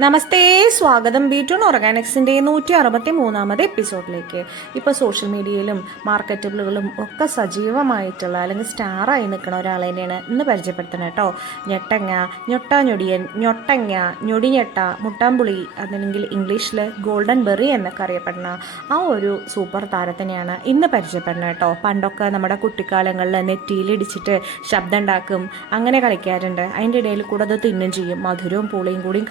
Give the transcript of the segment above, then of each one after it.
നമസ്തേ സ്വാഗതം. B tune ഓർഗാനിക്സിന്റെ നൂറ്റി അറുപത്തി മൂന്നാമത് എപ്പിസോഡിലേക്ക്. ഇപ്പോൾ സോഷ്യൽ മീഡിയയിലും മാർക്കറ്റുകളിലും ഒക്കെ സജീവമായിട്ടുള്ള അല്ലെങ്കിൽ സ്റ്റാറായി നിൽക്കുന്ന ഒരാളെ തന്നെയാണ് ഇന്ന് പരിചയപ്പെടുത്തുന്നത് കേട്ടോ. ഞെട്ടങ്ങ ഞൊട്ടാഞ്ഞൊടിയൻ ഞൊട്ടങ്ങ ഞൊടിഞ്ഞെട്ട മുട്ടാമ്പുളി അതല്ലെങ്കിൽ ഇംഗ്ലീഷിൽ ഗോൾഡൻ ബെറി എന്നൊക്കെ അറിയപ്പെടുന്ന ആ ഒരു സൂപ്പർ താരത്തിനെയാണ് ഇന്ന് പരിചയപ്പെടുന്നത് കേട്ടോ. പണ്ടൊക്കെ നമ്മുടെ കുട്ടിക്കാലങ്ങളിൽ നെറ്റിയിലിടിച്ചിട്ട് ശബ്ദം ഉണ്ടാക്കും അങ്ങനെ കളിക്കാറുണ്ട്. അതിന്റെ ഇടയിൽ കൂടെ അത് തിന്നും ചെയ്യും. മധുരവും പുളിയും കൂടിയും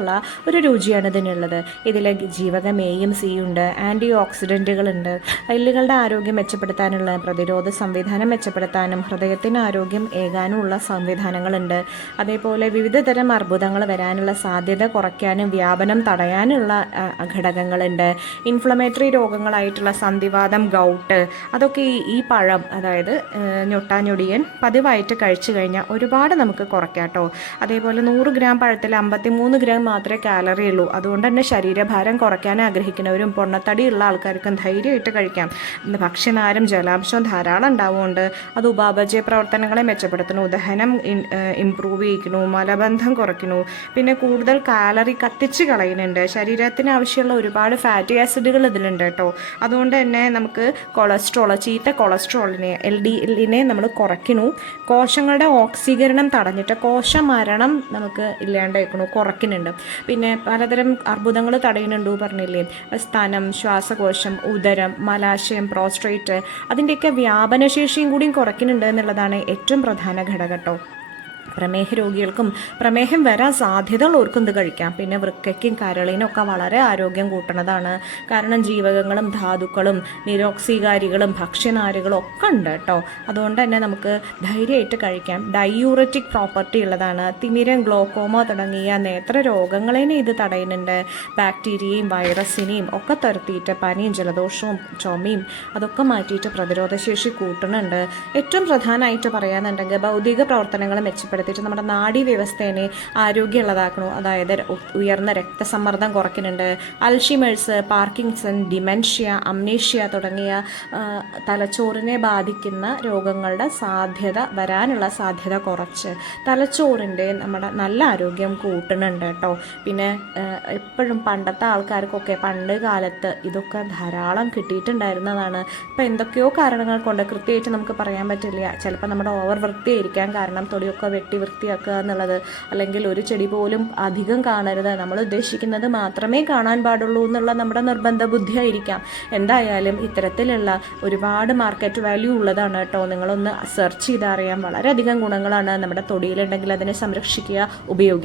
കലർന്നിട്ടുള്ള ഒരു രുചിയാണ് ഇതിനുള്ളത്. ഇതിൽ ജീവകം എയും സി ഉണ്ട് ആന്റി ഓക്സിഡന്റുകളുണ്ട് എല്ലുകളുടെ ആരോഗ്യം മെച്ചപ്പെടുത്താനുള്ള പ്രതിരോധ സംവിധാനം മെച്ചപ്പെടുത്താനും ഹൃദയത്തിന് ആരോഗ്യം ഏകാനുമുള്ള സംവിധാനങ്ങളുണ്ട്. അതേപോലെ വിവിധ തരം അർബുദങ്ങൾ വരാനുള്ള സാധ്യത കുറയ്ക്കാനും വ്യാപനം തടയാനുള്ള ഘടകങ്ങളുണ്ട്. ഇൻഫ്ലമേറ്ററി രോഗങ്ങളായിട്ടുള്ള സന്ധിവാദം ഗൗട്ട് അതൊക്കെ ഈ പഴം അതായത് ഞൊട്ടാഞ്ഞൊടിയൻ പതിവായിട്ട് കഴിച്ചു കഴിഞ്ഞാൽ ഒരുപാട് നമുക്ക് കുറയ്ക്കാം കേട്ടോ. അതേപോലെ നൂറ് ഗ്രാം പഴത്തിൽ അമ്പത്തി മൂന്ന് ഗ്രാം മാത്രമേ കാലറി ഉള്ളൂ. അതുകൊണ്ട് തന്നെ ശരീരഭാരം കുറയ്ക്കാൻ ആഗ്രഹിക്കുന്നവരും പൊണ്ണത്തടിയുള്ള ആൾക്കാർക്കും ധൈര്യമായിട്ട് കഴിക്കാം. ഭക്ഷ്യനാരും ജലാംശവും ധാരാളം ഉണ്ടാവുകൊണ്ട് അത് ഉപാപചയ പ്രവർത്തനങ്ങളെ മെച്ചപ്പെടുത്തുന്നു. ദഹനം ഇംപ്രൂവ് ചെയ്യിക്കുന്നു. മലബന്ധം കുറയ്ക്കുന്നു. പിന്നെ കൂടുതൽ കാലറി കത്തിച്ച് കളയുന്നുണ്ട്. ശരീരത്തിന് ആവശ്യമുള്ള ഒരുപാട് ഫാറ്റി ആസിഡുകൾ ഇതിലുണ്ട് കേട്ടോ. അതുകൊണ്ട് തന്നെ നമുക്ക് കൊളസ്ട്രോൾ ചീത്ത കൊളസ്ട്രോളിനെ എൽ ഡി എല്ലിനെ നമ്മൾ കുറയ്ക്കുന്നു. കോശങ്ങളുടെ ഓക്സീകരണം തടഞ്ഞിട്ട് കോശമരണം നമുക്ക് ഇല്ലാണ്ടായിക്കണു കുറയ്ക്കുന്നുണ്ട്. പിന്നെ പലതരം അർബുദങ്ങൾ തടയുന്നുണ്ട് പറഞ്ഞില്ലേ? സ്തനം ശ്വാസകോശം ഉദരം മലാശയം പ്രോസ്ട്രേറ്റ് അതിന്റെയൊക്കെ വ്യാപനശേഷിയും കൂടിയും കുറയ്ക്കുന്നുണ്ട് എന്നുള്ളതാണ് ഏറ്റവും പ്രധാന ഘടകം കേട്ടോ. പ്രമേഹ രോഗികൾക്കും പ്രമേഹം വരാൻ സാധ്യതയുള്ളവർക്കും ഇത് കഴിക്കാം. പിന്നെ വൃക്കയ്ക്കും കരളിനും ഒക്കെ വളരെ ആരോഗ്യം കൂട്ടണതാണ്. കാരണം ജീവകങ്ങളും ധാതുക്കളും നിരോക്സീകാരികളും ഭക്ഷ്യനാരുകളും ഒക്കെ ഉണ്ട് കേട്ടോ. അതുകൊണ്ട് തന്നെ നമുക്ക് ധൈര്യമായിട്ട് കഴിക്കാം. ഡയൂററ്റിക് പ്രോപ്പർട്ടി ഉള്ളതാണ്. തിമിരം ഗ്ലോക്കോമ തുടങ്ങിയ നേത്ര രോഗങ്ങളെയും ഇത് തടയുന്നുണ്ട്. ബാക്ടീരിയയും വൈറസിനെയും ഒക്കെ തരുത്തിയിട്ട് പനിയും ജലദോഷവും ചുമയും അതൊക്കെ മാറ്റിയിട്ട് പ്രതിരോധശേഷി കൂട്ടുന്നുണ്ട്. ഏറ്റവും പ്രധാനമായിട്ട് പറയാന്നുണ്ടെങ്കിൽ ഭൗതിക പ്രവർത്തനങ്ങൾ മെച്ചപ്പെടുത്തിയിട്ട് നമ്മുടെ നാഡീ വ്യവസ്ഥേനെ ആരോഗ്യമുള്ളതാക്കണു? അതായത് ഉയർന്ന രക്തസമ്മർദ്ദം കുറയ്ക്കുന്നുണ്ട് അൽഷിമേഴ്സ് പാർക്കിൻസൺ ഡിമെൻഷ്യ അംനേഷ്യ തുടങ്ങിയ തലച്ചോറിനെ ബാധിക്കുന്ന രോഗങ്ങളുടെ സാധ്യത വരാനുള്ള സാധ്യത കുറച്ച്. തലച്ചോറിന്റെ നമ്മുടെ നല്ല ആരോഗ്യം കൂട്ടുന്നുണ്ട് കേട്ടോ. പിന്നെ എപ്പോഴും പണ്ടത്തെ ആൾക്കാർക്കൊക്കെ പണ്ട് കാലത്ത് ഇതൊക്കെ ധാരാളം കിട്ടിയിട്ടുണ്ടായിരുന്നതാണ്. ഇപ്പം എന്തൊക്കെയോ കാരണങ്ങൾ കൊണ്ട് കൃത്യമായിട്ട് നമുക്ക് പറയാൻ പറ്റില്ല. ചിലപ്പോൾ നമ്മുടെ ഓവർ വൃത്തിയായിരിക്കാൻ കാരണം തൊടിയൊക്കെ വെട്ടി വൃത്തിയാക്കുക എന്നുള്ളത് അല്ലെങ്കിൽ ഒരു ചെടി പോലും അധികം കാണരുത്. നമ്മൾ ഉദ്ദേശിക്കുന്നത് മാത്രമേ കാണാൻ പാടുള്ളൂ എന്നുള്ള നമ്മുടെ നിർബന്ധ ബുദ്ധിയായിരിക്കാം എന്തായാലും ഇത്തരത്തിലുള്ള ഒരുപാട് മാർക്കറ്റ് വാല്യൂ ഉള്ളതാണ് കേട്ടോ. നിങ്ങളൊന്ന് സെർച്ച് ചെയ്തറിയാം വളരെയധികം ഗുണങ്ങളാണ് നമ്മുടെ തൊടിയിലുണ്ടെങ്കിൽ അതിനെ സംരക്ഷിക്കുക ഉപയോഗിക്കുക.